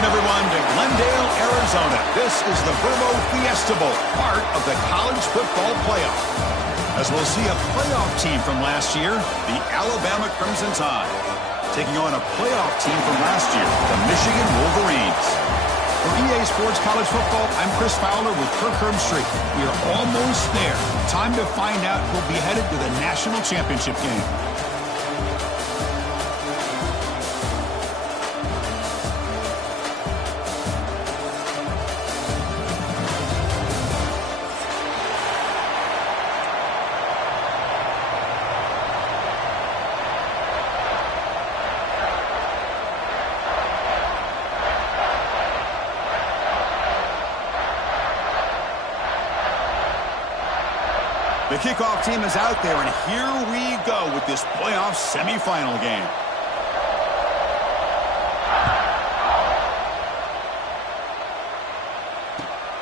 Welcome, everyone, to Glendale, Arizona. This is the Verbo Fiesta Bowl, part of the college football playoff. As we'll see a playoff team from last year, the Alabama Crimson Tide, taking on a playoff team from last year, the Michigan Wolverines. For EA Sports College Football, I'm Chris Fowler with Kirk Herbstreit. We are almost there. Time to find out who'll be headed to the national championship game. The kickoff team is out there, and here we go with this playoff semifinal game.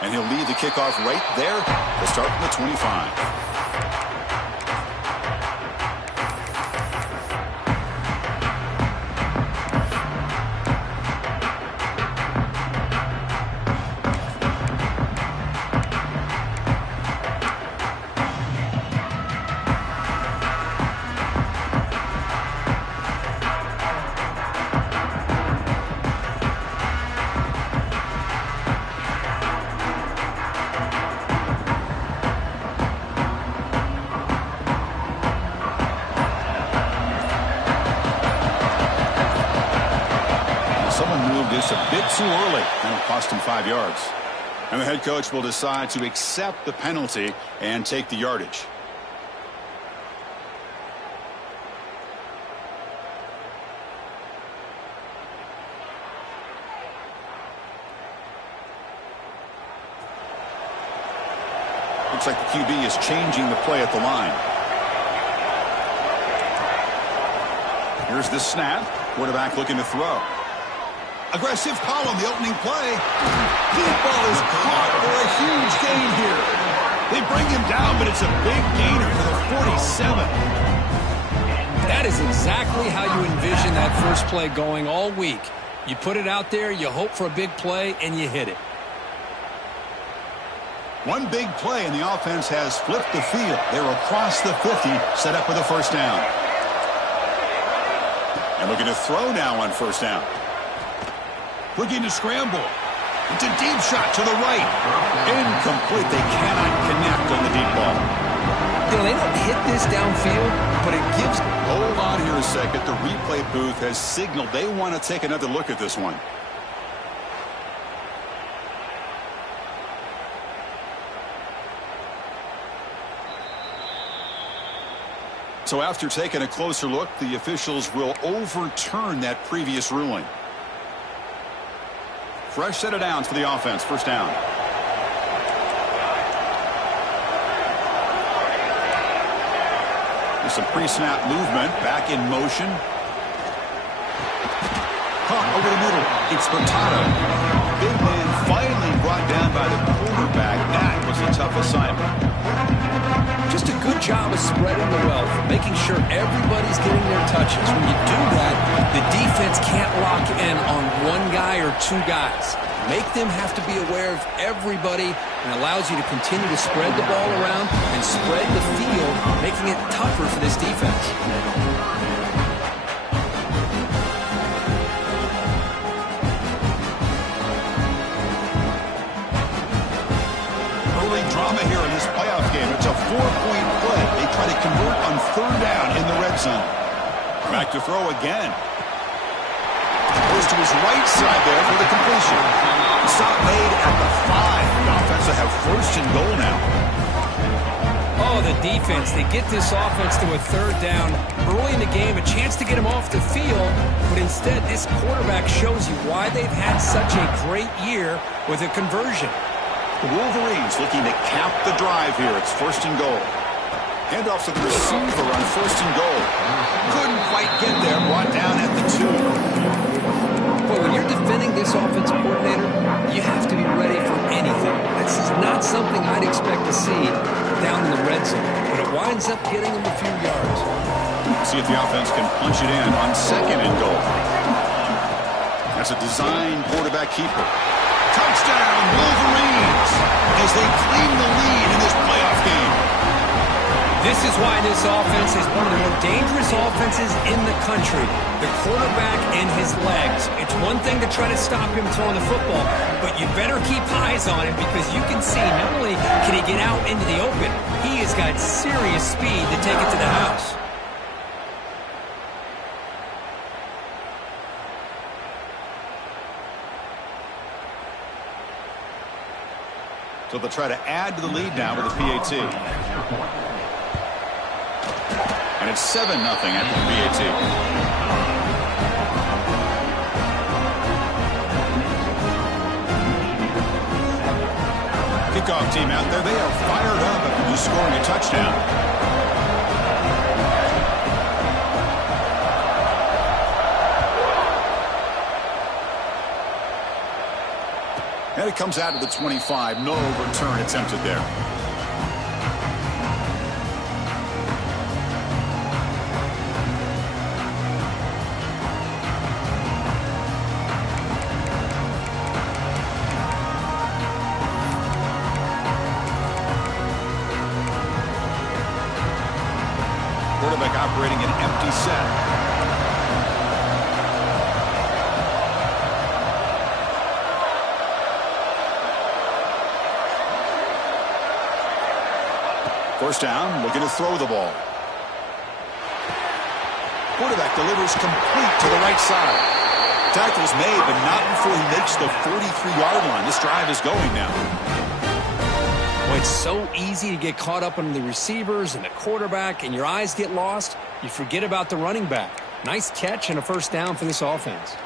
And he'll lead the kickoff right there to start from the 25. A bit too early, and it'll cost him 5 yards. And the head coach will decide to accept the penalty and take the yardage. Looks like the QB is changing the play at the line. Here's the snap. Quarterback looking to throw. Aggressive call on the opening play. Deep ball is caught for a huge gain here. They bring him down, but it's a big gainer for the 47. That is exactly how you envision that first play going all week. You put it out there, you hope for a big play, and you hit it. One big play, and the offense has flipped the field. They're across the 50, set up with a first down. And looking to throw now on first down. Looking to scramble. It's a deep shot to the right. Incomplete. They cannot connect on the deep ball. You know, they don't hit this downfield, but it gives... Hold on here a second. The replay booth has signaled they want to take another look at this one. So after taking a closer look, the officials will overturn that previous ruling. Fresh set of downs for the offense. First down. There's some pre-snap movement. Back in motion. Caught over the middle. It's Furtado. Big man finally brought down by the quarterback. That was a tough assignment. Just a good job of spreading the wealth, making sure everybody's getting their touches. When you do that, the defense can't lock in on one guy or two guys. Make them have to be aware of everybody, and allows you to continue to spread the ball around and spread the field, making it tougher for this defense. Early drama here in this playoff game. It's a 4-point play. They try to convert on third down in the red zone. Back to throw again. Goes to his right side there for the completion. Stop made at the 5. The offense will have first and goal now. Oh, the defense. They get this offense to a third down early in the game, a chance to get him off the field, but instead this quarterback shows you why they've had such a great year with a conversion. The Wolverines looking to cap the drive here. It's first and goal. Handoff to the receiver on first and goal. Couldn't quite get there. Brought down at the 2. Well, when you're defending this offensive coordinator, you have to be ready for anything. This is not something I'd expect to see down in the red zone, but it winds up getting them a few yards. See if the offense can punch it in on second and goal. That's a design quarterback keeper. Touchdown, Wolverines, as they claim the lead in this playoff game. This is why this offense is one of the more dangerous offenses in the country. The quarterback and his legs. It's one thing to try to stop him throwing the football, but you better keep eyes on him because you can see not only can he get out into the open, he has got serious speed to take it to the house. So they'll try to add to the lead now with a PAT. And it's 7-0 after the PAT. Kickoff team out there. They are fired up after just scoring a touchdown. And it comes out to the 25. No return attempted there. Quarterback operating an empty set. First down, looking to throw the ball. Quarterback delivers complete to the right side. Tackle's made, but not before he makes the 43-yard line. This drive is going now. Well, it's so easy to get caught up on the receivers and the quarterback, and your eyes get lost. You forget about the running back. Nice catch and a first down for this offense.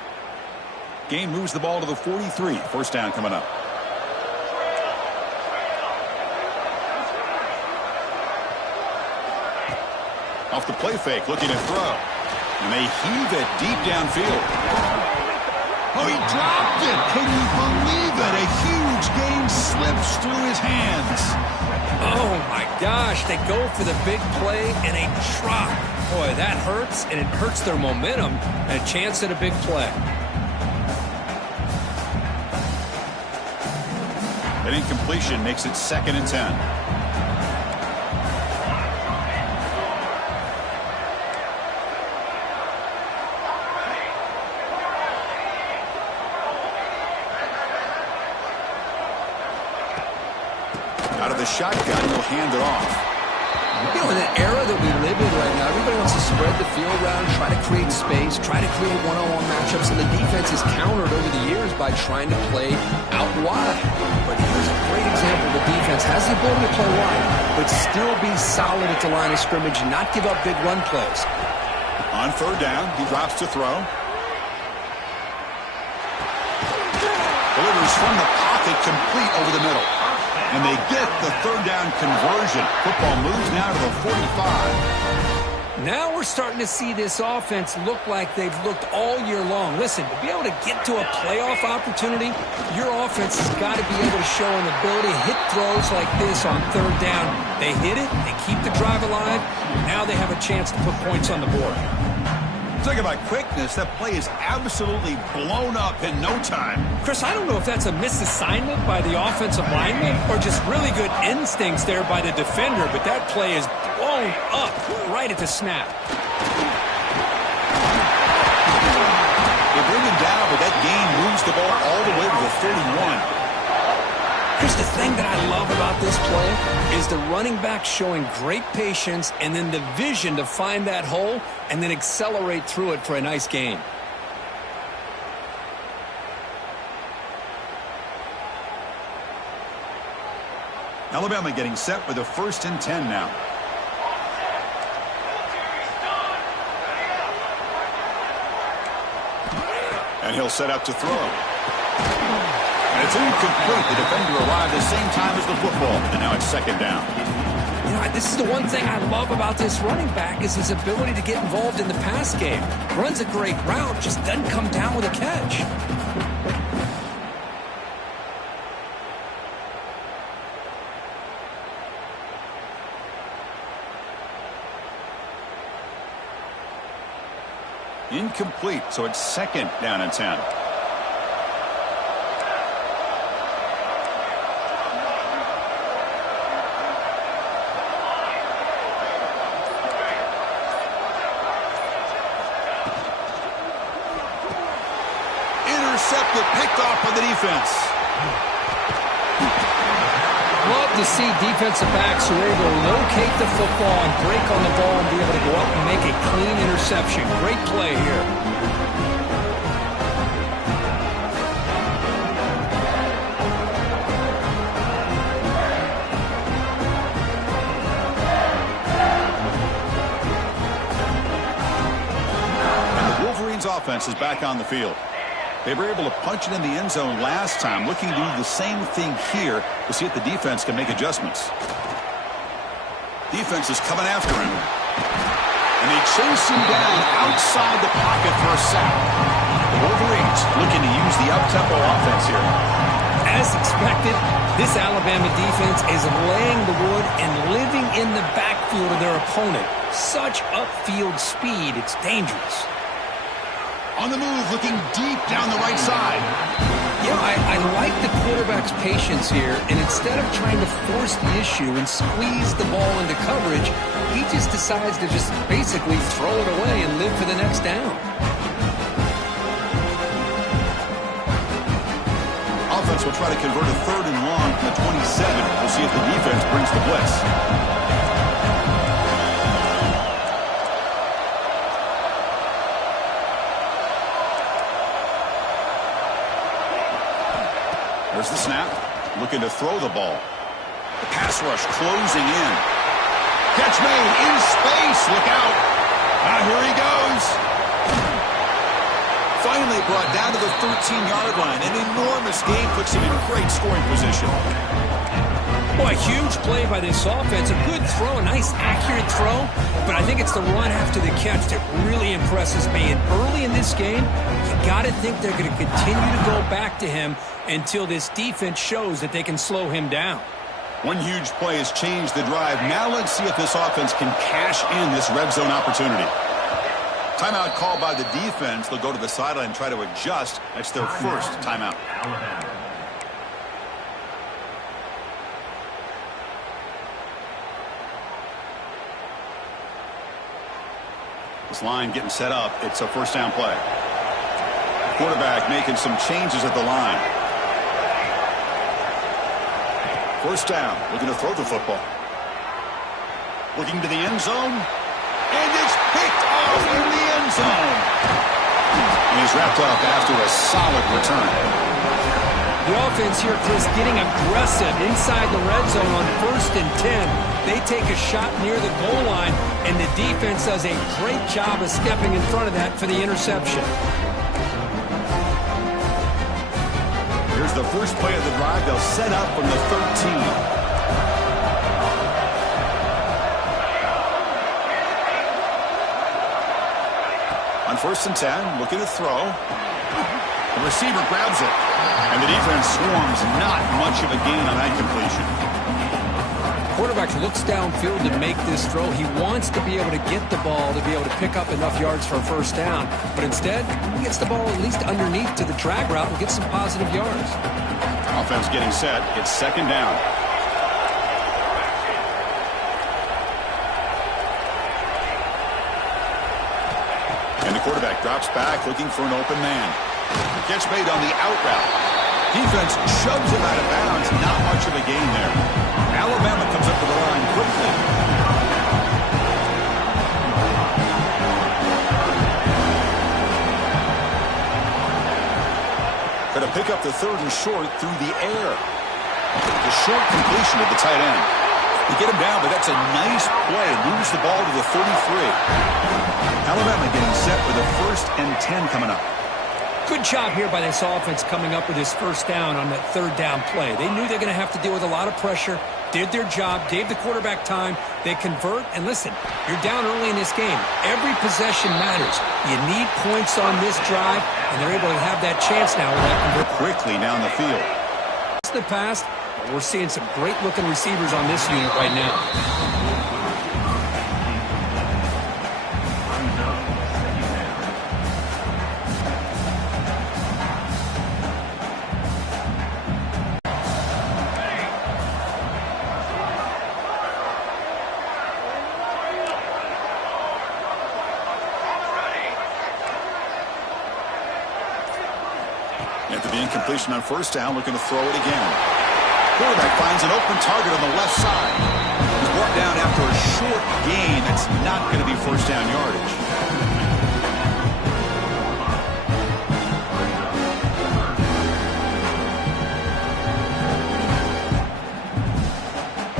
Game moves the ball to the 43. First down coming up. Off the play fake, looking to throw. And they heave it deep downfield. Oh, he dropped it. Can you believe it? A huge gain slips through his hands. Oh, my gosh. They go for the big play and a drop. Boy, that hurts, and it hurts their momentum and a chance at a big play. An incompletion makes it 2nd and 10. Out of the shotgun, he'll hand it off. You know, in the era that we live in right now, everybody wants to spread the field around, try to create space, try to create one-on-one matchups, and the defense is countered over the years by trying to play out wide. But here's a great example. The defense has the ability to play wide, but still be solid at the line of scrimmage and not give up big run plays. On third down, he drops to throw. Delivers from the pocket, complete over the middle. And they get the third down conversion. Football moves now to the 45. Now we're starting to see this offense look like they've looked all year long. Listen, to be able to get to a playoff opportunity, your offense has got to be able to show an ability to hit throws like this on third down. They hit it, they keep the drive alive, now they have a chance to put points on the board. Talk about quickness. That play is absolutely blown up in no time. Chris, I don't know if that's a misassignment by the offensive lineman or just really good instincts there by the defender, but that play is blown up right at the snap. They bring him down, but that gain moves the ball all the way to the 31. Chris, the thing that I love about this play is the running back showing great patience and then the vision to find that hole and then accelerate through it for a nice gain. Alabama getting set with a 1st and 10 now. And he'll set up to throw. And it's incomplete. The defender arrived at the same time as the football. And now it's 2nd down. You know, this is the one thing I love about this running back is his ability to get involved in the pass game. Runs a great route, just doesn't come down with a catch. Incomplete, so it's 2nd down and 10. intercepted, picked off by the defense. Love to see defensive backs who are able to locate the football and break on the ball and be able to go up and make a clean interception. Great play here. Offense is back on the field. They were able to punch it in the end zone last time, looking to do the same thing here to see if the defense can make adjustments. Defense is coming after him. And they chase him down outside the pocket for a sack. The Wolverines looking to use the up-tempo offense here. As expected, this Alabama defense is laying the wood and living in the backfield of their opponent. Such upfield speed, it's dangerous. On the move, looking deep down the right side. Yeah, I like the quarterback's patience here, and instead of trying to force the issue and squeeze the ball into coverage, he just decides to just basically throw it away and live for the next down. Offense will try to convert a 3rd and long from the 27. We'll see if the defense brings the blitz. There's the snap. Looking to throw the ball. The pass rush closing in. Catch made in space. Look out. Here he goes. Finally brought down to the 13-yard line. An enormous gain puts him in great scoring position. Boy, huge play by this offense. A good throw, a nice accurate throw. But I think it's the run after the catch that really impresses me. And early in this game, you got to think they're going to continue to go back to him until this defense shows that they can slow him down. One huge play has changed the drive. Now let's see if this offense can cash in this red zone opportunity. Timeout called by the defense. They'll go to the sideline and try to adjust. That's their first timeout. This line getting set up. It's a first down play. Quarterback making some changes at the line. First down, looking to throw the football. Looking to the end zone. And it's picked off in the end zone. And he's wrapped up after a solid return. The offense here, Chris, getting aggressive inside the red zone on 1st and 10. They take a shot near the goal line, and the defense does a great job of stepping in front of that for the interception. Here's the first play of the drive. They'll set up from the 13. On 1st and 10, looking to throw. The receiver grabs it. And the defense swarms. Not much of a gain on that completion. Quarterback looks downfield to make this throw. He wants to be able to get the ball to be able to pick up enough yards for a first down. But instead, he gets the ball at least underneath to the drag route and gets some positive yards. Offense getting set. It's 2nd down. And the quarterback drops back looking for an open man. Gets made on the out route. Defense shoves him out of bounds. Not much of a gain there. Alabama comes up to the line quickly. Going to pick up the 3rd and short through the air. The short completion to the tight end. They get him down, but that's a nice play. Moves the ball to the 33. Alabama getting set for the 1st and 10 coming up. Good job here by this offense coming up with this first down on that 3rd down play. They knew they're going to have to deal with a lot of pressure, did their job, gave the quarterback time. They convert, and listen, you're down early in this game. Every possession matters. You need points on this drive, and they're able to have that chance now with that convert. Quickly down the field. The pass, we're seeing some great-looking receivers on this unit right now. After the incompletion on first down, looking to throw it again. Quarterback finds an open target on the left side. He's brought down after a short gain. That's not going to be first down yardage.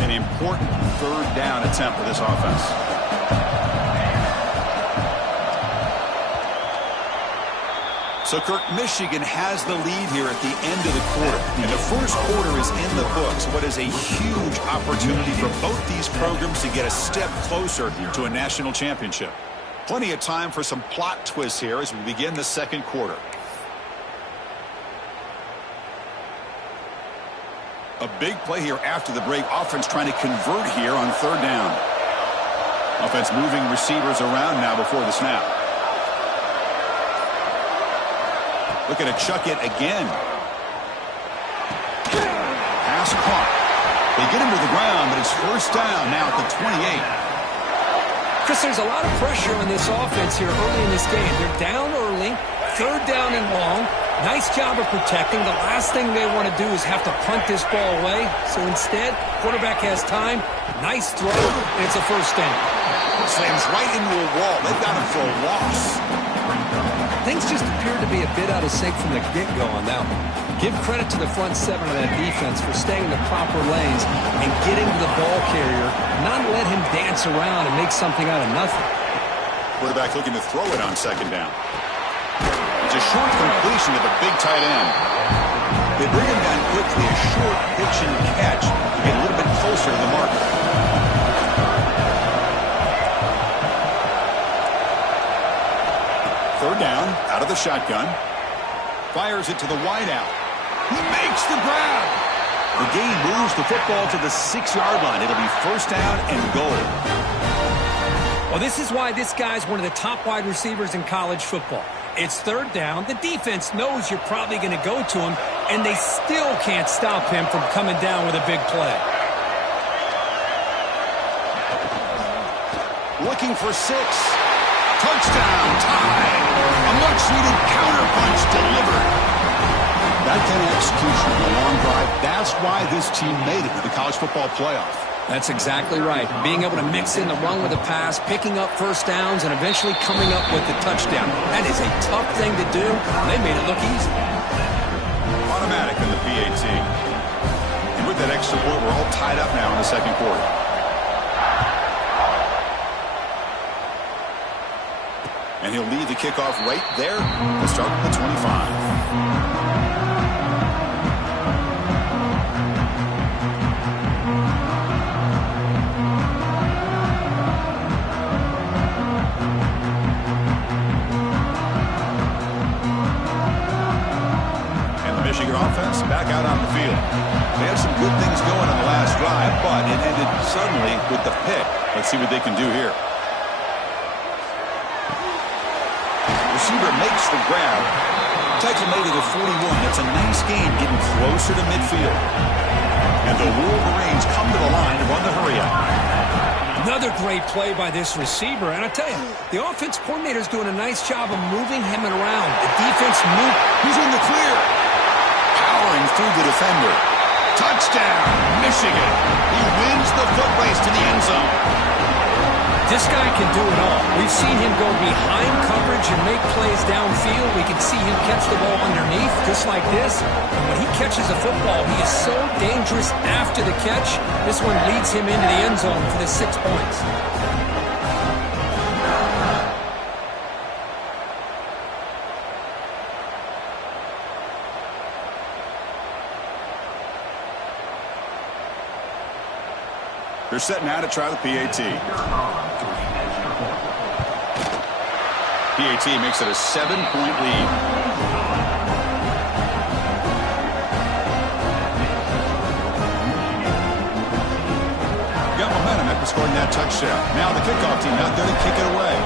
An important third down attempt for this offense. So, Kirk, Michigan has the lead here at the end of the quarter. And the first quarter is in the books. What is a huge opportunity for both these programs to get a step closer to a national championship. Plenty of time for some plot twists here as we begin the second quarter. A big play here after the break. Offense trying to convert here on third down. Offense moving receivers around now before the snap. Looking to chuck it again. Pass caught. They get him to the ground, but it's first down now at the 28. Chris, there's a lot of pressure on this offense here early in this game. They're down early, third down and long. Nice job of protecting. The last thing they want to do is have to punt this ball away. So instead, quarterback has time. Nice throw, and it's a first down. Slams right into a wall. They've got him for a loss. Things just appeared to be a bit out of sync from the get-go on that one. Give credit to the front seven of that defense for staying in the proper lanes and getting to the ball carrier, not let him dance around and make something out of nothing. Quarterback looking to throw it on second down. It's a short completion to the big tight end. They bring him down quickly, a short pitch and catch to get a little bit closer to the marker. Third down, out of the shotgun. Fires it to the wideout. He makes the grab. The gain moves the football to the 6-yard line. It'll be first down and goal. Well, this is why this guy's one of the top wide receivers in college football. It's third down. The defense knows you're probably going to go to him, and they still can't stop him from coming down with a big play. Looking for 6. Touchdown, tie. A much-needed counterpunch delivered. That kind of execution on a long drive, that's why this team made it to the college football playoff. That's exactly right. Being able to mix in the run with a pass, picking up first downs, and eventually coming up with the touchdown. That is a tough thing to do. They made it look easy. Automatic in the PAT. And with that extra point, we're all tied up now in the second quarter. And he'll lead the kickoff right there. We'll start at the 25. Michigan offense back out on the field. They had some good things going on the last drive, but it ended suddenly with the pick. Let's see what they can do here. Receiver makes the grab. Tackle made it at 41. That's a nice game getting closer to midfield. And the Wolverines come to the line to run the hurry-up. Another great play by this receiver. And I tell you, the offense coordinator's doing a nice job of moving him around. The defense moved. He's in the clear. Powering through the defender. Touchdown, Michigan. He wins the foot race to the end zone. This guy can do it all. We've seen him go behind coverage and make plays downfield. We can see him catch the ball underneath, just like this. And when he catches a football, he is so dangerous after the catch. This one leads him into the end zone for the 6 points. They're setting out to try the PAT. PAT makes it a 7-point lead. Got momentum after scoring that touchdown. Now the kickoff team out there to kick it away.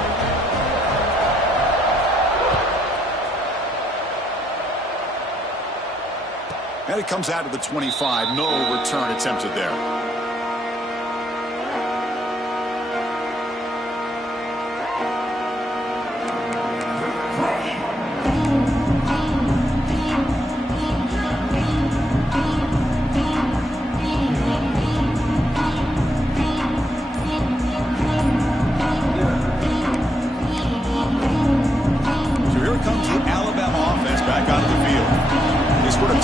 And it comes out to the 25. No return attempted there.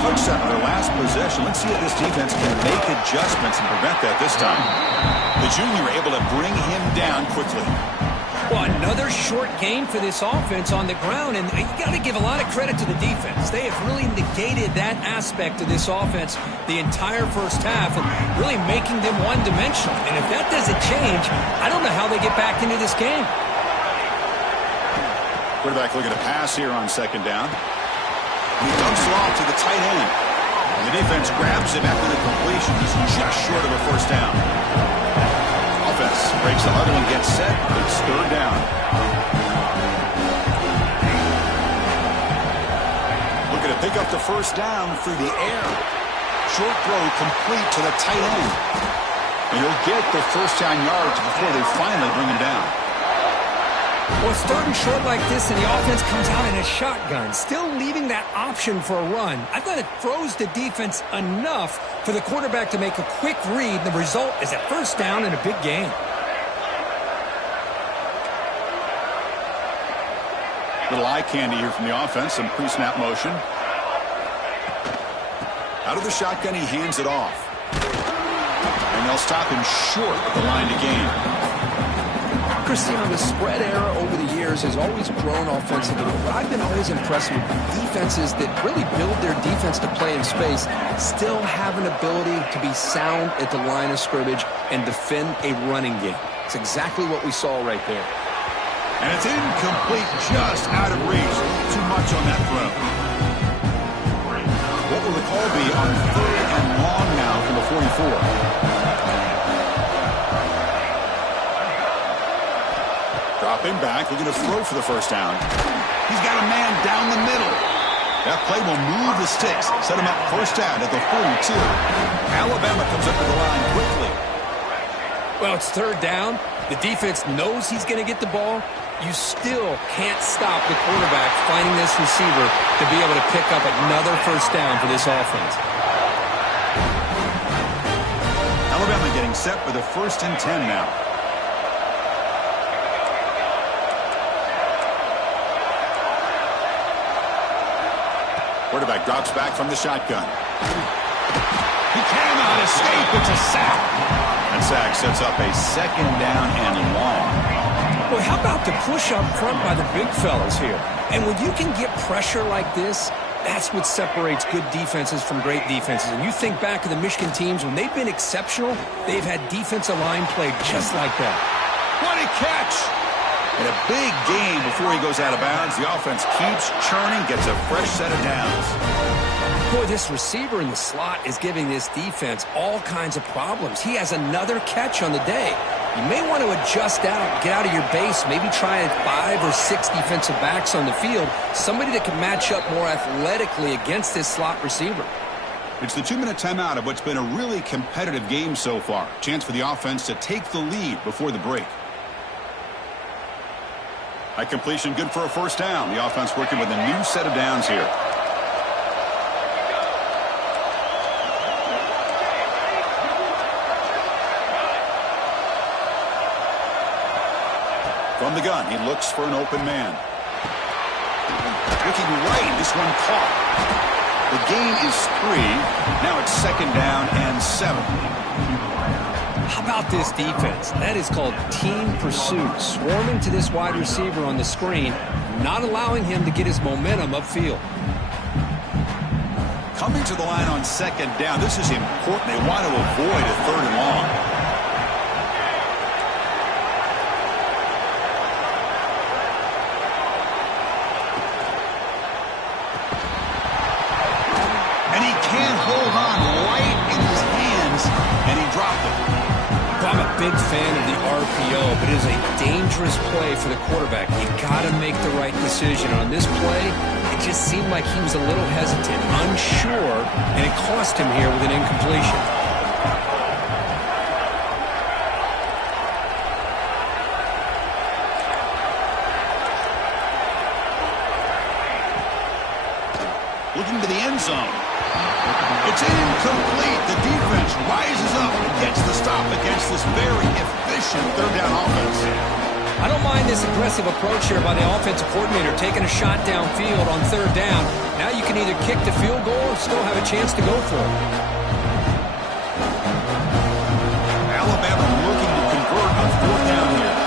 touched that on their last possession. Let's see if this defense can make adjustments and prevent that this time. The junior able to bring him down quickly. Well, another short gain for this offense on the ground, and you got to give a lot of credit to the defense. They have really negated that aspect of this offense the entire first half and really making them one-dimensional. And if that doesn't change, I don't know how they get back into this game. Quarterback looking to pass here on second down. And he dumps it off to the tight end. And the defense grabs him after the completion. He's just short of a first down. Offense breaks the huddle and gets set. It's third down. Looking to pick up the first down through the air. Short throw complete to the tight end. And he'll get the first down yards before they finally bring him down. Well, starting short like this and the offense comes out in a shotgun, still leaving that option for a run. I thought it throws the defense enough for the quarterback to make a quick read. The result is a first down and a big gain. Little eye candy here from the offense, some pre-snap motion. Out of the shotgun, he hands it off. And they'll stop him short at the line to gain. Cristiano, the spread era over the years has always grown offensively, but I've been always impressed with defenses that really build their defense to play in space, still have an ability to be sound at the line of scrimmage and defend a running game. It's exactly what we saw right there. And it's incomplete, just out of reach. Too much on that throw. What will the call be on third and long now from the 44? Dropping back, looking to throw for the first down. He's got a man down the middle. That play will move the sticks, set him up first down at the 42. Alabama comes up to the line quickly. Well, it's third down. The defense knows he's going to get the ball. You still can't stop the quarterback finding this receiver to be able to pick up another first down for this offense. Alabama getting set for the 1st and 10 now. Quarterback drops back from the shotgun. He cannot escape. It's a sack. That sack sets up a second down and long. Well, how about the push up front by the big fellas here? And when you can get pressure like this, that's what separates good defenses from great defenses. And you think back to the Michigan teams, when they've been exceptional, they've had defensive line play just like that. What a catch! And a big game before he goes out of bounds. The offense keeps churning, gets a fresh set of downs. Boy, this receiver in the slot is giving this defense all kinds of problems. He has another catch on the day. You may want to adjust out, get out of your base, maybe try 5 or 6 defensive backs on the field, somebody that can match up more athletically against this slot receiver. It's the 2-minute timeout of what's been a really competitive game so far. Chance for the offense to take the lead before the break. That completion good for a first down. The offense working with a new set of downs here. From the gun, he looks for an open man. Looking right, this one caught. The gain is 3. Now it's 2nd down and 7. How about this defense? That is called team pursuit. Swarming to this wide receiver on the screen, not allowing him to get his momentum upfield. Coming to the line on 2nd down. This is important. They want to avoid a 3rd and long. And he can't hold on right in his hands, and he dropped it. I'm a big fan of the RPO, but it is a dangerous play for the quarterback. You got to make the right decision. On this play, it just seemed like he was a little hesitant, unsure, and it cost him here with an incompletion. Looking to the end zone. It's incomplete. The defense rises up and gets the stop against this very efficient 3rd down offense. I don't mind this aggressive approach here by the offensive coordinator, taking a shot downfield on third down. Now you can either kick the field goal or still have a chance to go for it. Alabama looking to convert on fourth down here.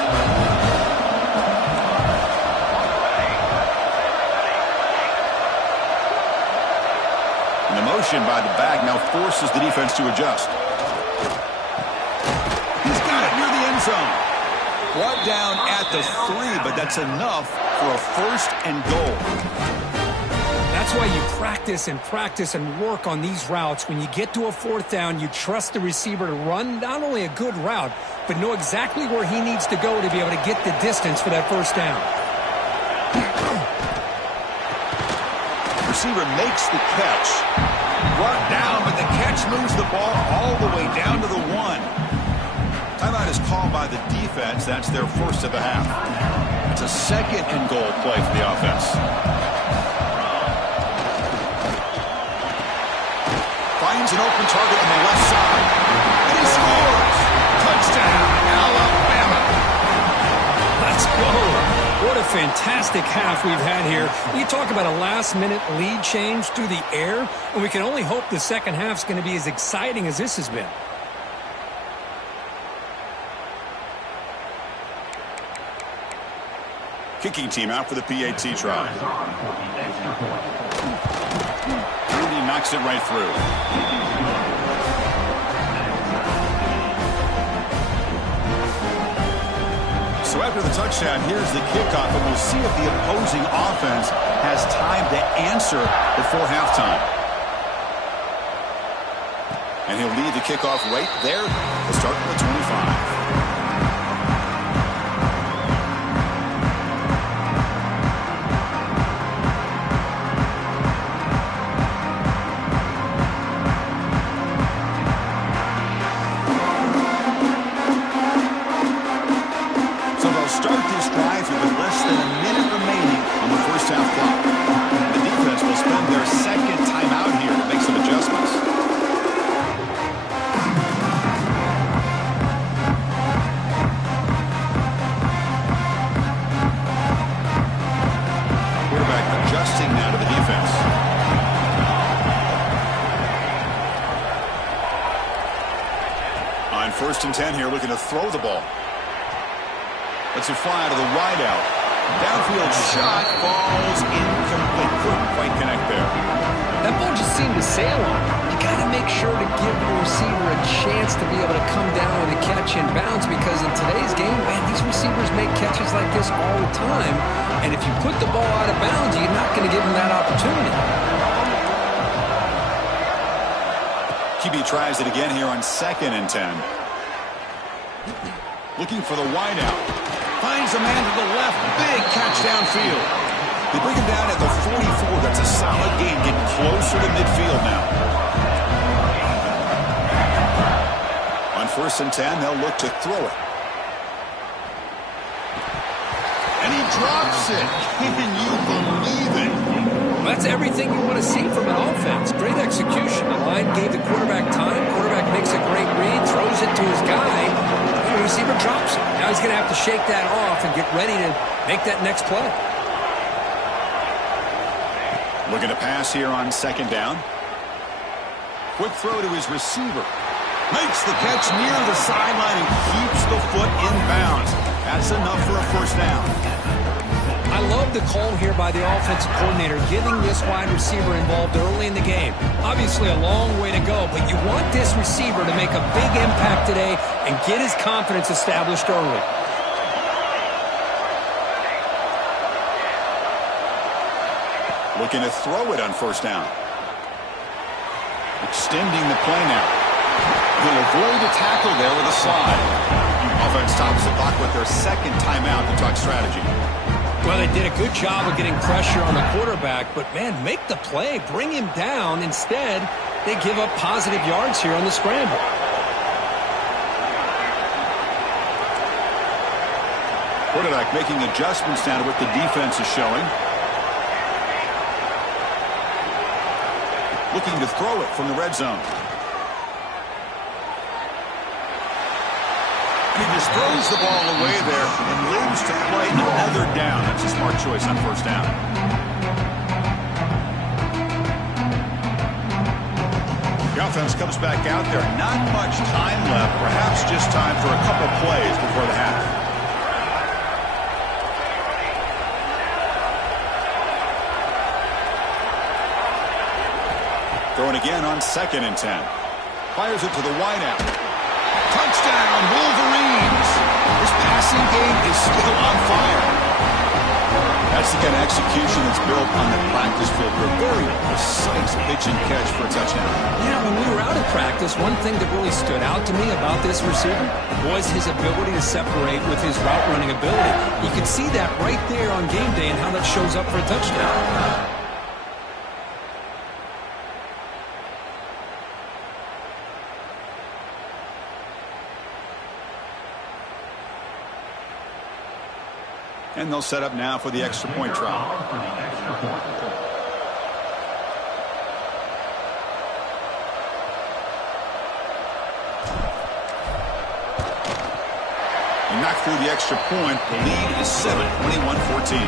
And the motion by the back now forces the defense to adjust. He's got it near the end zone. Brought down at the 3, but that's enough for a first and goal. That's why you practice and work on these routes. When you get to a fourth down, you trust the receiver to run not only a good route, but know exactly where he needs to go to be able to get the distance for that first down. Receiver makes the catch. Brought down, but the catch moves the ball all the way down to the 1. Timeout is called by the defense. That's their first of the half. It's a second and goal play for the offense. Finds an open target on the left side. And he scores! Touchdown, Alabama! Let's go! What a fantastic half we've had here. We talk about a last-minute lead change through the air, and we can only hope the second half's going to be as exciting as this has been. Kicking team out for the PAT try. Rudy knocks it right through. So after the touchdown, here's the kickoff, and we'll see if the opposing offense has time to answer before halftime. And he'll lead the kickoff right there to start from the 25. First and 10 here, looking to throw the ball. Lets it fly to the wideout. Downfield shot falls incomplete. Couldn't quite connect there. That ball just seemed to sail on. You got to make sure to give the receiver a chance to be able to come down with a catch and bounce, because in today's game, man, these receivers make catches like this all the time. And if you put the ball out of bounds, you're not going to give them that opportunity. QB tries it again here on second and 10. Looking for the wideout. Finds a man to the left. Big catch downfield. They bring him down at the 44. That's a solid gain. Getting closer to midfield now. On first and 10, they'll look to throw it. And he drops it. Can you believe it? Well, that's everything you want to see from an offense. Great execution. The line gave the quarterback time. Quarterback makes a great read, throws it to his guy. The receiver drops it. Now he's going to have to shake that off and get ready to make that next play. Looking to pass here on second down. Quick throw to his receiver. Makes the catch near the sideline and keeps the foot in bounds. That's enough for a first down. I love the call here by the offensive coordinator, getting this wide receiver involved early in the game. Obviously a long way to go, but you want this receiver to make a big impact today and get his confidence established early. Looking to throw it on first down. Extending the play now. He'll avoid the tackle there with a slide. Offense stops the clock with their second timeout to talk strategy. Well, they did a good job of getting pressure on the quarterback, but, man, make the play, bring him down. Instead, they give up positive yards here on the scramble. Quarterback making adjustments now to what the defense is showing. Looking to throw it from the red zone. And he just throws the ball away there and lives to play another down. That's a smart choice on first down. The offense comes back out there. Not much time left. Perhaps just time for a couple plays before the half. Throwing again on 2nd and 10. Fires it to the wideout. Touchdown, Wolverines! This passing game is still on fire. That's the kind of execution that's built on the practice field. A very precise pitch and catch for a touchdown. Yeah, when we were out of practice, one thing that really stood out to me about this receiver was his ability to separate with his route running ability. You can see that right there on game day and how that shows up for a touchdown. And they'll set up now for the extra point try. He knocked through the extra point. The lead is 7, 21-14.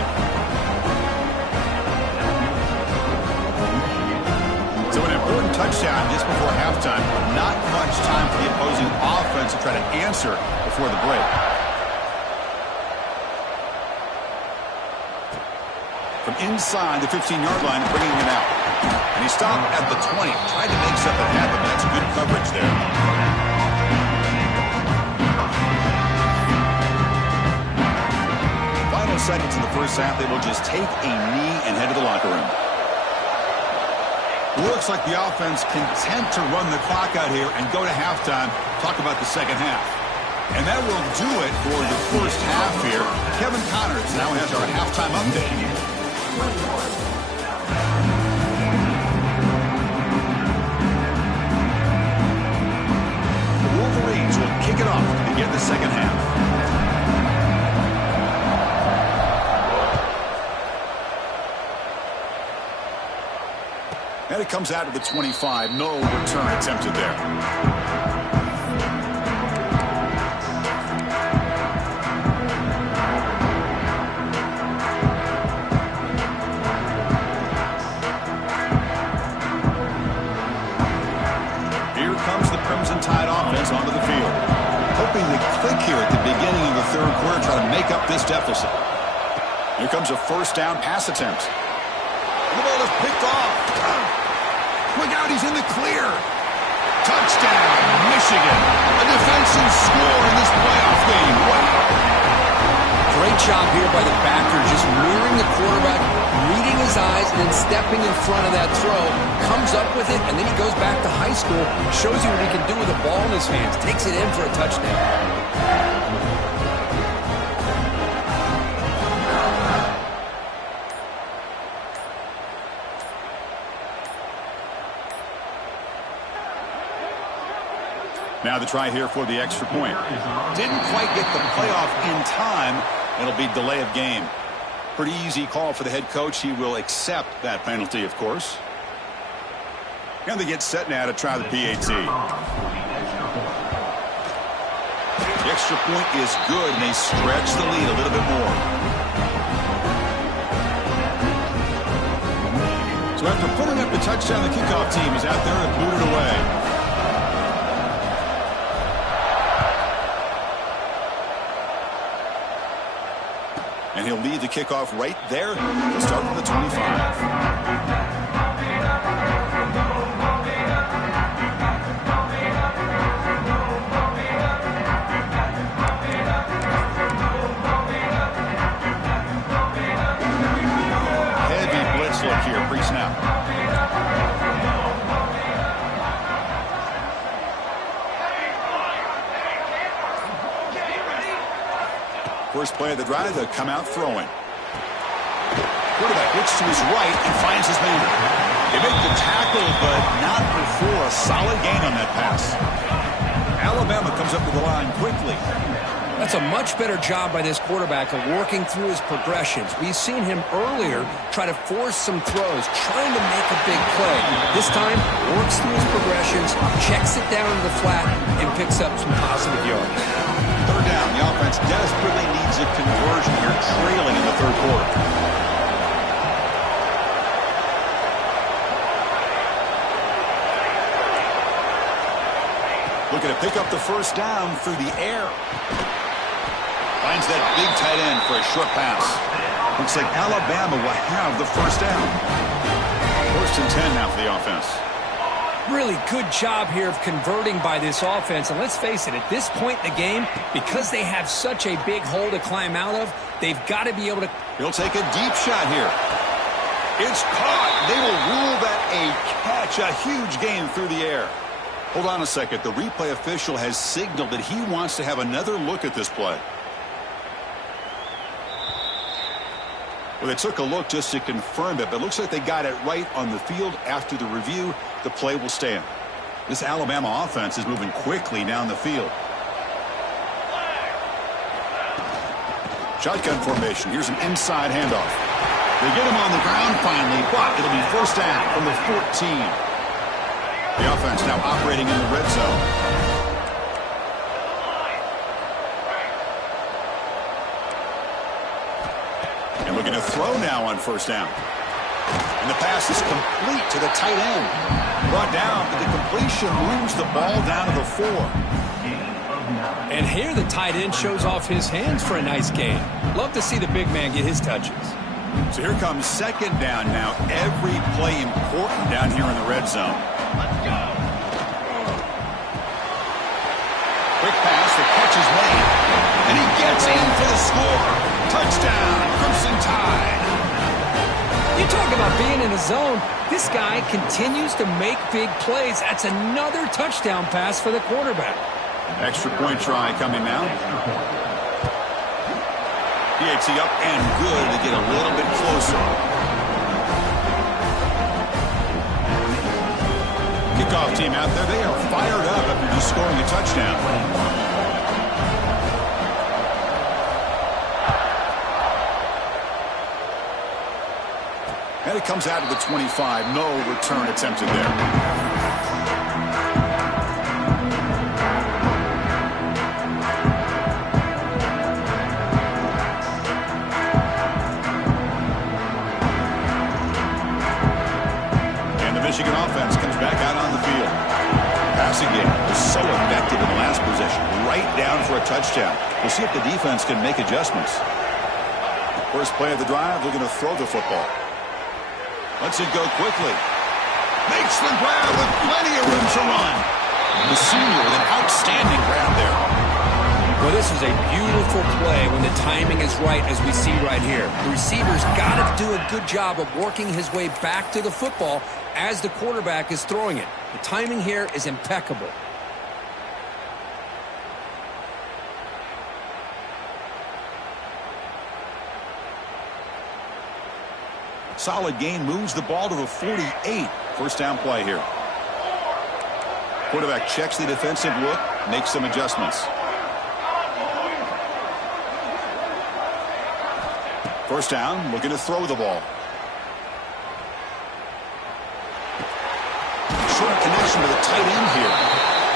So an important touchdown just before halftime. Not much time for the opposing offense to try to answer before the break. From inside the 15-yard line, bringing it out. And he stopped at the 20. Tried to make something happen, but that's good coverage there. Final seconds in the first half, they will just take a knee and head to the locker room. Looks like the offense content to run the clock out here and go to halftime. Talk about the second half. And that will do it for the first half here. Kevin Connors now has our halftime update. The Wolverines will kick it off to begin the second half. And it comes out to the 25. No return attempted there. Tide offense onto the field. Hoping to click here at the beginning of the third quarter, try to make up this deficit. Here comes a first down pass attempt. And the ball is picked off. Look out, he's in the clear. Touchdown, Michigan. A defensive score in this playoff game. Wow. Great job here by the backer, just mirroring the quarterback, reading his eyes, and then stepping in front of that throw. Comes up with it, and then he goes back to high school, shows you what he can do with a ball in his hands, takes it in for a touchdown. Now the try here for the extra point. Didn't quite get the playoff in time. It'll be delay of game. Pretty easy call for the head coach. He will accept that penalty, of course. And they get set now to try the PAT. The extra point is good, and they stretch the lead a little bit more. So after putting up the touchdown, the kickoff team is out there and boot it away. And he'll lead the kickoff right there to start from the 25. Look here, pre-snap. First play of the drive, they'll come out throwing. Quarterback looks to his right and finds his man. They make the tackle, but not before a solid gain on that pass. Alabama comes up to the line quickly. That's a much better job by this quarterback of working through his progressions. We've seen him earlier try to force some throws, trying to make a big play. This time, works through his progressions, checks it down to the flat, and picks up some positive yards. Third down, the offense desperately needs a conversion here, trailing in the third quarter. Looking to pick up the first down through the air. Finds that big tight end for a short pass. Looks like Alabama will have the first down. 1st and 10 now for the offense. Really good job here of converting by this offense. And let's face it, at this point in the game, because they have such a big hole to climb out of, they've got to be able to... He'll take a deep shot here. It's caught. They will rule that a catch, a huge gain through the air. Hold on a second. The replay official has signaled that he wants to have another look at this play. Well, they took a look just to confirm it, but it looks like they got it right on the field. After the review, the play will stand. This Alabama offense is moving quickly down the field. Shotgun formation. Here's an inside handoff. They get him on the ground finally, but it'll be first down from the 14. The offense now operating in the red zone. And looking to throw now on first down. And the pass is complete to the tight end. Brought down, but the completion moves the ball down to the 4. And here the tight end shows off his hands for a nice gain. Love to see the big man get his touches. So here comes second down now. Every play important down here in the red zone. Let's go. Quick pass, the catch is made. And he gets in for the score. Touchdown, Crimson Tide. You talk about being in a zone. This guy continues to make big plays. That's another touchdown pass for the quarterback. Extra point try coming now. PAT up and good to get a little bit closer. Kickoff team out there. They are fired up after just scoring a touchdown. And it comes out of the 25. No return attempted there. Michigan offense comes back out on the field. Passing game was so effective in the last possession. Right down for a touchdown. We'll see if the defense can make adjustments. First play of the drive, looking to throw the football. Lets it go quickly. Makes the grab with plenty of room to run. The senior with an outstanding grab there. Well, this is a beautiful play when the timing is right, as we see right here. The receiver's got to do a good job of working his way back to the football as the quarterback is throwing it. The timing here is impeccable. Solid gain, moves the ball to the 48. First down play here. Quarterback checks the defensive look, makes some adjustments. First down, looking to throw the ball. Short connection to the tight end here.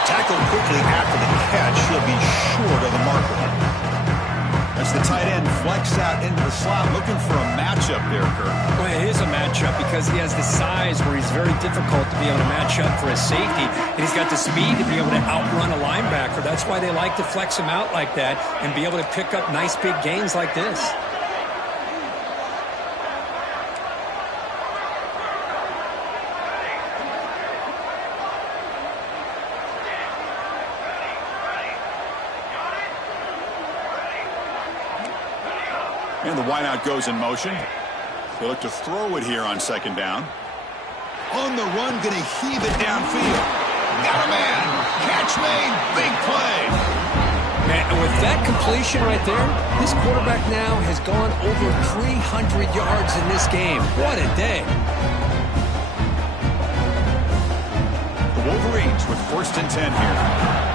Tackled quickly after the catch. He'll be short of the marker. As the tight end flexed out into the slot, looking for a matchup there, Kirk. Well, it is a matchup because he has the size where he's very difficult to be able to match up for his safety. And he's got the speed to be able to outrun a linebacker. That's why they like to flex him out like that and be able to pick up nice big gains like this. And the wideout goes in motion. They look to throw it here on second down. On the run, going to heave it downfield. Got a man. Catch made. Big play. Man, and with that completion right there, this quarterback now has gone over 300 yards in this game. What a day. The Wolverines with 1st and 10 here.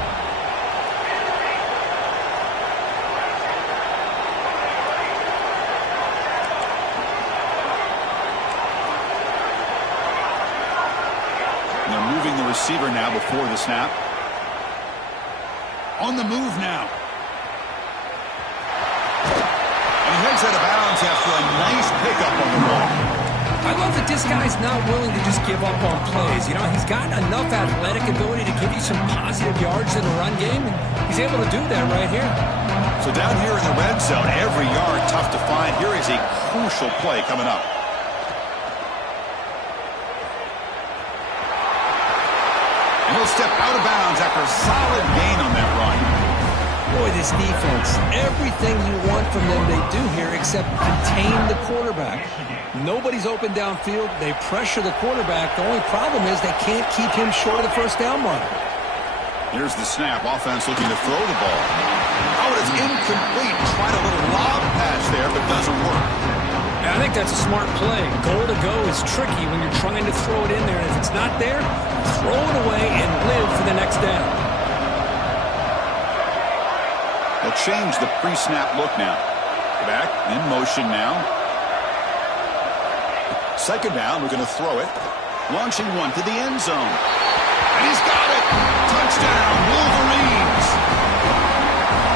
And they're moving the receiver now before the snap. On the move now. And he heads out of bounds after a nice pickup on the ball. I love that this guy's not willing to just give up on plays. You know, he's got enough athletic ability to give you some positive yards in the run game, and he's able to do that right here. So down here in the red zone, every yard tough to find. Here is a crucial play coming up. And he'll step out of bounds after a solid gain on that run. Boy, this defense, everything you want from them they do here except contain the quarterback. Nobody's open downfield. They pressure the quarterback. The only problem is they can't keep him short of the first down mark. Here's the snap. Offense looking to throw the ball. Oh, it's incomplete. Tried a little lob pass there, but doesn't work. I think that's a smart play. Goal to go is tricky when you're trying to throw it in there. And if it's not there, throw it away and live for the next down. They'll change the pre-snap look now. Back in motion now. Second down, we're going to throw it. Launching one to the end zone. And he's got it! Touchdown, Wolverines!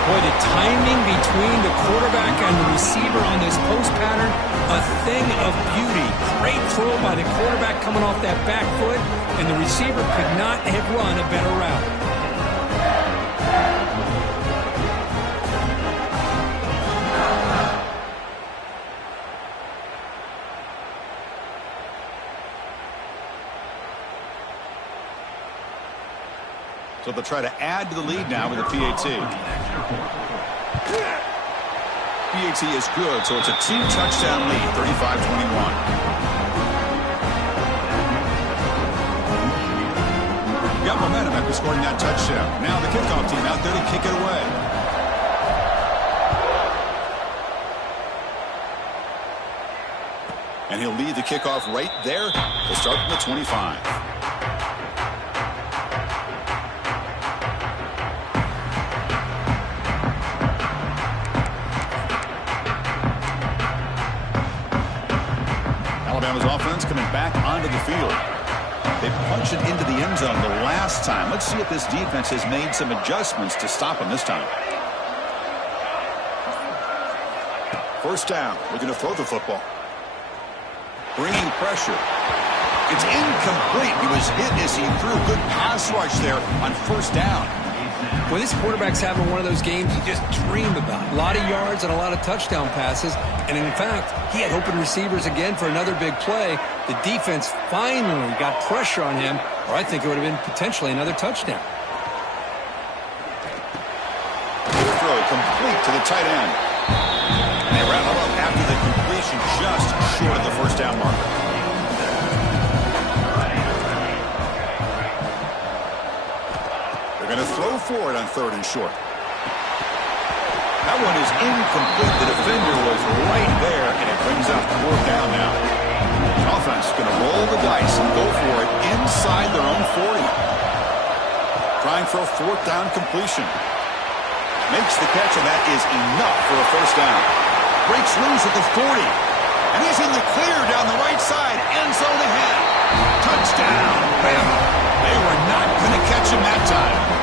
Boy, the timing between the quarterback and the receiver on this post pattern, a thing of beauty. Great throw by the quarterback coming off that back foot, and the receiver could not have run a better route. So they'll try to add to the lead now with a PAT. PAT is good, so it's a two-touchdown lead, 35-21. Got momentum after scoring that touchdown. Now the kickoff team out there to kick it away. And he'll lead the kickoff right there. He'll start from the 25. Alabama's offense coming back onto the field. They punched it into the end zone the last time. Let's see if this defense has made some adjustments to stop them this time. First down. We're going to throw the football. Bringing pressure. It's incomplete. He was hit as he threw. Good pass rush there on first down. Well, this quarterback's having one of those games you just dream about. A lot of yards and a lot of touchdown passes. And in fact, he had open receivers again for another big play. The defense finally got pressure on him, or I think it would have been potentially another touchdown. Throw complete to the tight end. And they wrap up after the completion just short of the first down marker. They're going to throw for it on third and short. That one is incomplete. The defender was right there, and it brings up fourth down now. The offense is going to roll the dice and go for it inside their own 40. Trying for a fourth down completion. Makes the catch, and that is enough for a first down. Breaks loose at the 40. And he's in the clear down the right side. End zone ahead. Touchdown, Bama. They were not going to catch him that time.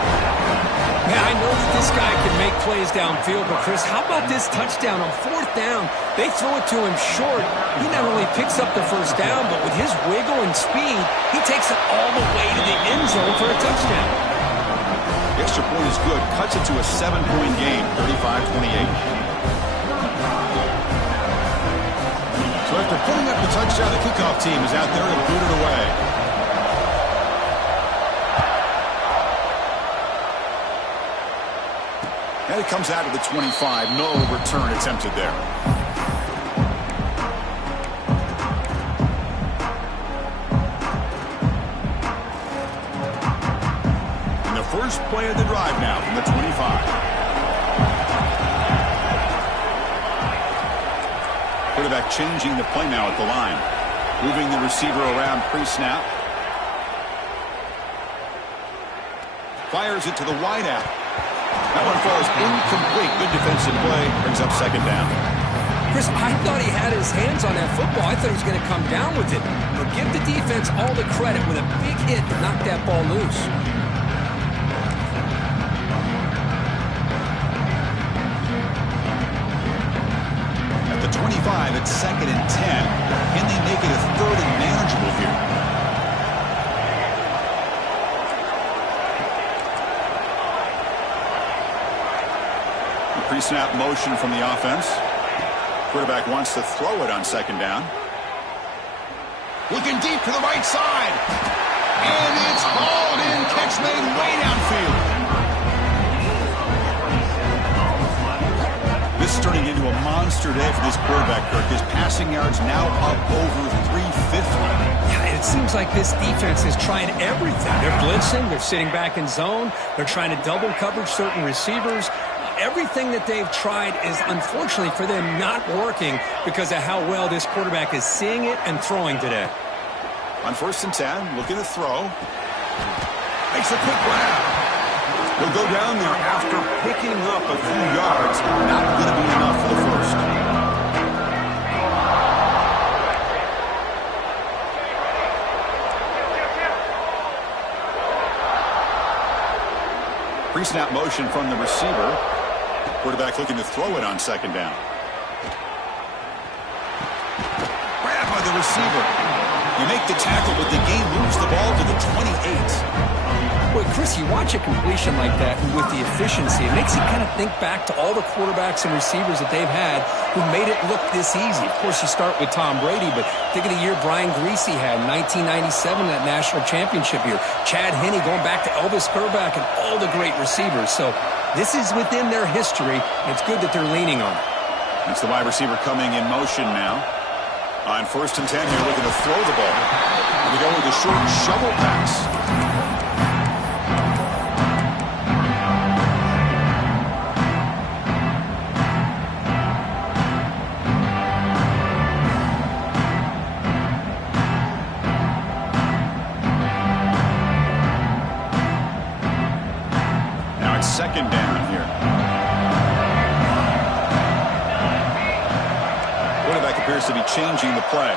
Man, I know that this guy can make plays downfield, but Chris, how about this touchdown on fourth down? They throw it to him short. He not only picks up the first down, but with his wiggle and speed, he takes it all the way to the end zone for a touchdown. The extra point is good. Cuts it to a 7-point game, 35-28. So after putting up the touchdown, the kickoff team is out there to boot it away. And it comes out of the 25. No return attempted there. And the first play of the drive now from the 25. Quarterback changing the play now at the line. Moving the receiver around pre-snap. Fires it to the wideout. That one falls incomplete. Good defensive play. Brings up second down. Chris, I thought he had his hands on that football. I thought he was going to come down with it. But give the defense all the credit with a big hit to knock that ball loose. At the 25, it's 2nd and 10. Can they make it a 3rd and manageable here? Pre-snap motion from the offense. Quarterback wants to throw it on 2nd down. Looking deep to the right side. And it's hauled in. Catch made way downfield. This is turning into a monster day for this quarterback, Kirk. His passing yards now up over 350. Yeah, it seems like this defense is trying everything. They're blitzing. They're sitting back in zone. They're trying to double coverage certain receivers. Everything that they've tried is, unfortunately for them, not working because of how well this quarterback is seeing it and throwing today. On 1st and 10, looking to throw. Makes a quick grab. He'll go down there after picking up a few yards. Not going to be enough for the first. Pre-snap motion from the receiver. Quarterback looking to throw it on 2nd down. Grab by the receiver. You make the tackle, but the game moves the ball to the 28. Boy, Chris, you watch a completion like that with the efficiency, it makes you kind of think back to all the quarterbacks and receivers that they've had who made it look this easy. Of course, you start with Tom Brady, but think of the year Brian Griese had in 1997, that national championship year. Chad Henne going back to Elvis Grbac and all the great receivers. So this is within their history, and it's good that they're leaning on it. It's the wide receiver coming in motion now. On 1st and 10 here, looking to throw the ball. They go with a short shovel pass. Now it's 2nd down here. Quarterback appears to be changing the play.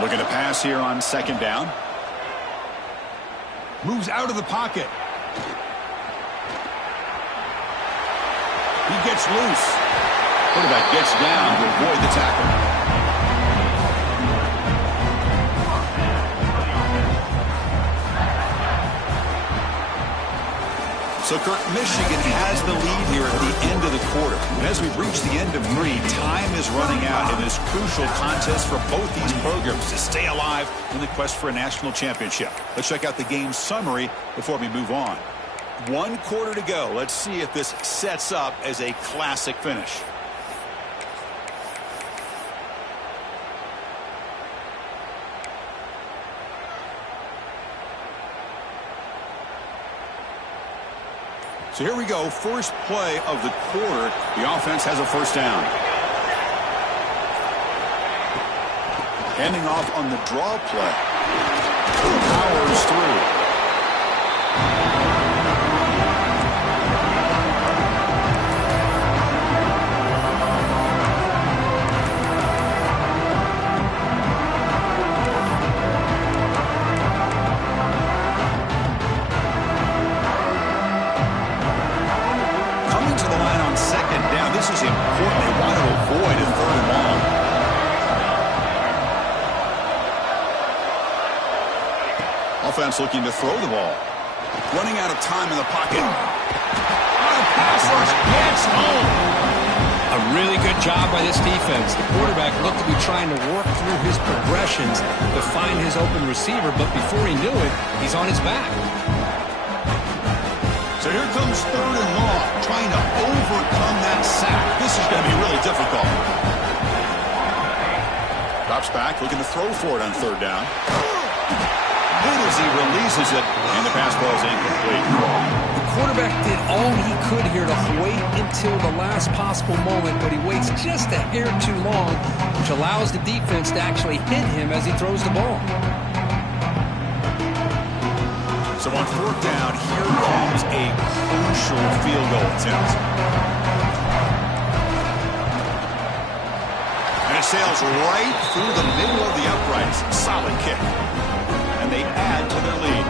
Looking to pass here on 2nd down. Moves out of the pocket. He gets loose. Quarterback gets down to avoid the tackle. So, Kirk, Michigan has the lead here at the end of the quarter. And as we've reached the end of 3, time is running out in this crucial contest for both these programs to stay alive in the quest for a national championship. Let's check out the game summary before we move on. 1 quarter to go. Let's see if this sets up as a classic finish. So here we go, first play of the quarter. The offense has a 1st down. Handing off on the draw play. Powers through. This is important. They want to avoid a 3rd and long. Offense looking to throw the ball. Running out of time in the pocket. On pass rush, gets home. A really good job by this defense. The quarterback looked to be trying to work through his progressions to find his open receiver, but before he knew it, he's on his back. So here comes 3rd and long, trying to overcome that sack. This is going to be really difficult. Drops back, looking to throw for it on 3rd down. Good as he releases it, and the pass ball is incomplete. The quarterback did all he could here to wait until the last possible moment, but he waits just a hair too long, which allows the defense to actually hit him as he throws the ball. So on fourth down, here comes a crucial field goal attempt. And it sails right through the middle of the uprights. Solid kick. And they add to their lead.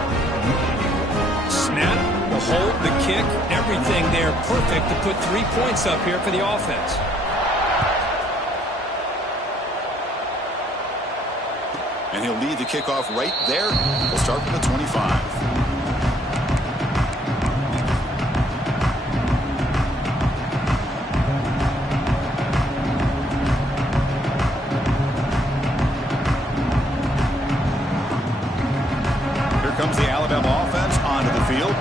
Snap, the hold, the kick, everything there perfect to put 3 points up here for the offense. And he'll lead the kickoff right there. We'll start from the 25. Here comes the Alabama offense onto the field.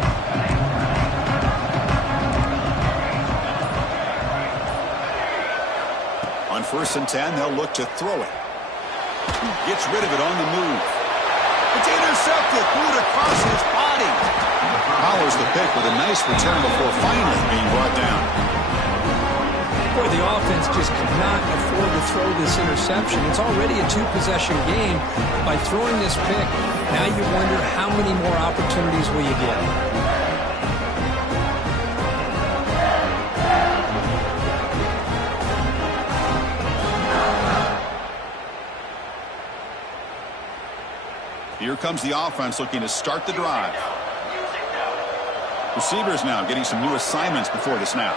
On 1st and 10, they'll look to throw it. Gets rid of it on the move. It's intercepted, threw it across his body. Powers the pick with a nice return before finally being brought down. Boy, the offense just could not afford to throw this interception. It's already a 2-possession game. By throwing this pick, now you wonder how many more opportunities will you get. Here comes the offense looking to start the drive. Receivers now getting some new assignments before the snap.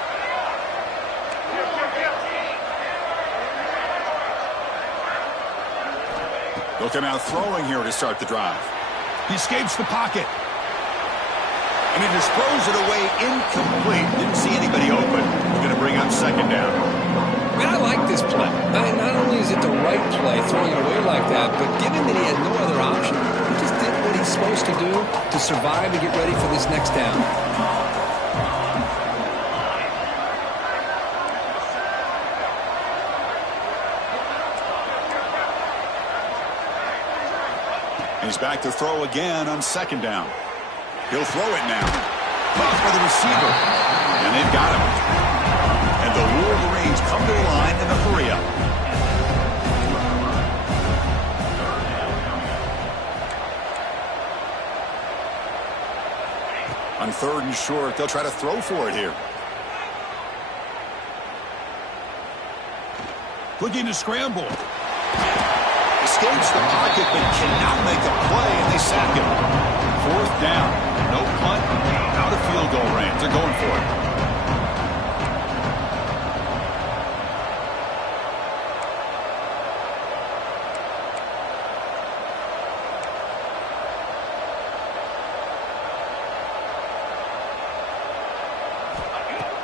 Looking out throwing here to start the drive. He escapes the pocket. And he just throws it away incomplete. Didn't see anybody open. We're going to bring up 2nd down. Man, I like this play. I mean, not only is it the right play, throwing it away like that, but given that he had no other option, he just did what he's supposed to do to survive and get ready for this next down. He's back to throw again on 2nd down. He'll throw it now. Caught for the receiver. And they've got him. And the Wolverines come to the line in a hurry-up. On 3rd and short, they'll try to throw for it here. Looking to scramble. Escapes the pocket, but cannot make a play, and they sack him. 4th down. No punt. Out of field goal range. They're going for it.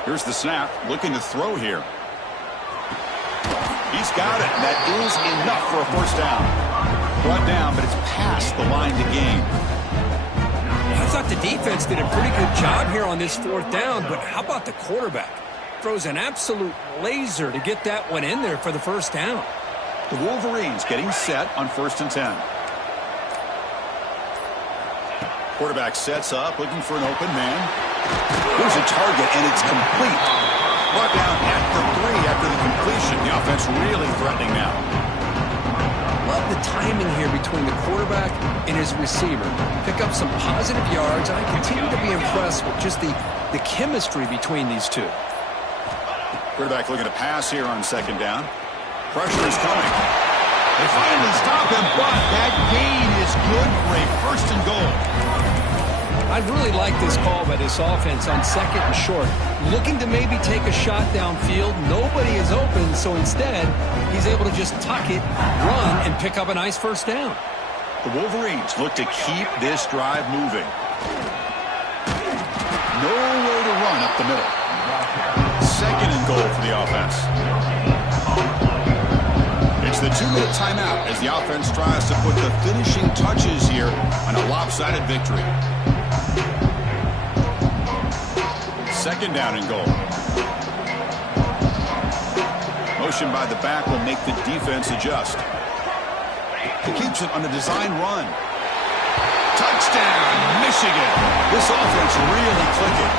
Here's the snap. Looking to throw here. He's got it. That is enough for a 1st down. Brought down, but it's past the line to gain. I thought the defense did a pretty good job here on this 4th down, but how about the quarterback? Throws an absolute laser to get that one in there for the 1st down. The Wolverines getting set on 1st and 10. Quarterback sets up, looking for an open man. Here's a target, and it's complete. Brought down at the 3 after the completion. The offense really threatening now. Love the timing here between the quarterback and his receiver. Pick up some positive yards, and I continue to be impressed with just the chemistry between these two. Quarterback looking to pass here on 2nd down. Pressure is coming. They finally stop him, but that gain is good for a 1st and goal. I really like this call by this offense on 2nd and short. Looking to maybe take a shot downfield. Nobody is open, so instead, he's able to just tuck it, run, and pick up a nice 1st down. The Wolverines look to keep this drive moving. Nowhere to run up the middle. 2nd and goal for the offense. It's the 2-minute timeout as the offense tries to put the finishing touches here on a lopsided victory. 2nd down and goal. Motion by the back will make the defense adjust. He keeps it on a design run. Touchdown, Michigan. This offense really clicking.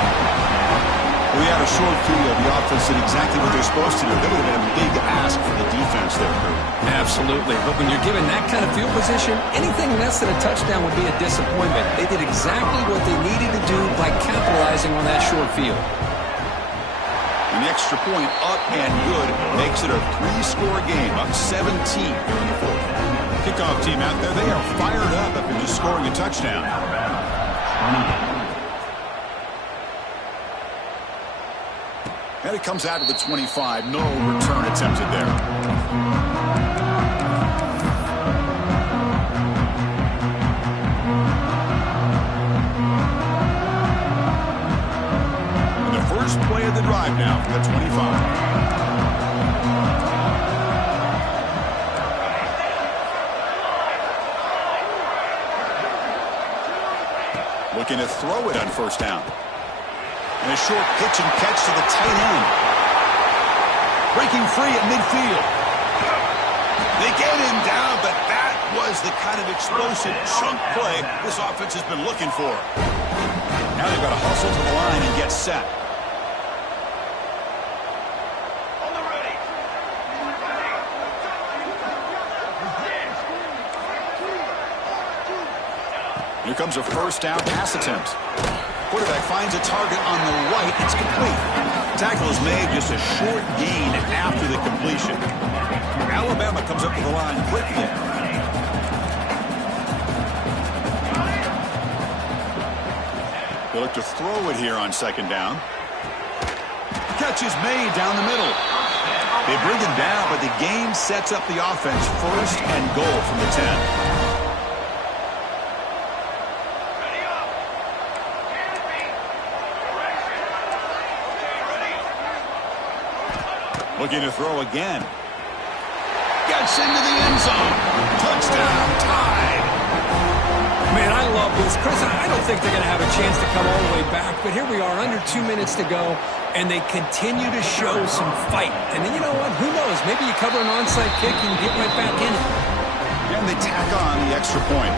The We had a short field. The offense did exactly what they're supposed to do. That would have been a big ask for the defense there, Drew. Absolutely. But when you're given that kind of field position, anything less than a touchdown would be a disappointment. They did exactly what they needed to do by capitalizing on that short field. An extra point up and good makes it a 3-score game, up 17 here in the fourth. Kickoff team out there, they are fired up after just scoring a touchdown. And it comes out to the 25. No return attempted there. And the first play of the drive now from the 25. Looking to throw it on first down. And a short pitch and catch to the tight end. Breaking free at midfield. They get him down, but that was the kind of explosive chunk play this offense has been looking for. Now they've got to hustle to the line and get set. Here comes a first down pass attempt. Quarterback finds a target on the right. It's complete. Tackle is made, just a short gain after the completion. Alabama comes up to the line quickly. They look to throw it here on second down. Catch is made down the middle. They bring him down, but the game sets up the offense first and goal from the 10. Looking to throw again. Gets into the end zone. Touchdown, tied. Man, I love this. Chris, I don't think they're going to have a chance to come all the way back, but here we are, under 2 minutes to go, and they continue to show some fight. And then you know what? Who knows? Maybe you cover an onside kick and you get right back in it. And they tack on the extra point.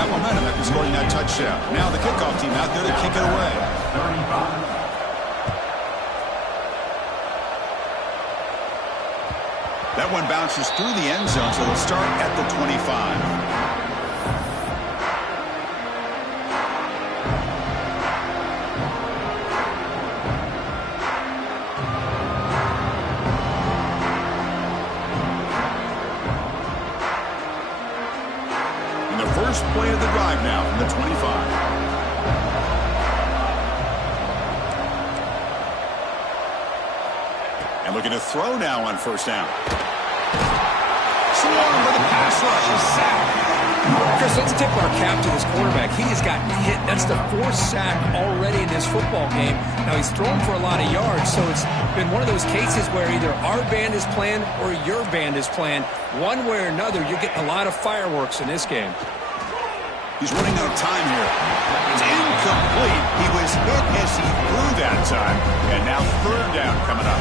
Got momentum after scoring that touchdown. Now the kickoff team out there to kick it away. 35. That one bounces through the end zone, so they'll start at the 25. And the first play of the drive now from the 25. And looking to throw now on first down. Swarmed with a pass rush. He's sacked. Chris, let's tip our cap to this quarterback. He has gotten hit. That's the 4th sack already in this football game. Now, he's thrown for a lot of yards, so it's been one of those cases where either our band is playing or your band is playing. One way or another, you're getting a lot of fireworks in this game. He's running out of time here. It's incomplete. He was hit as he threw that time, and now third down coming up.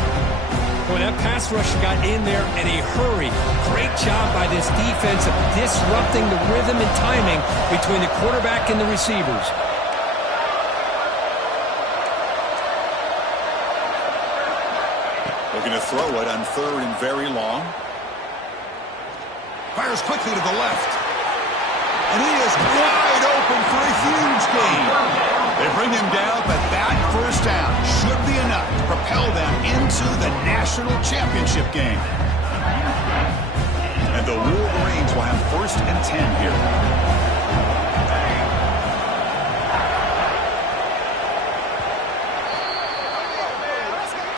Well, that pass rush got in there in a hurry. Great job by this defense of disrupting the rhythm and timing between the quarterback and the receivers. Looking to throw it on third and very long. Fires quickly to the left. And he is wide open for a huge gain. They bring him down, but that first down should be enough to propel them into the national championship game. And the Wolverines will have 1st and 10 here.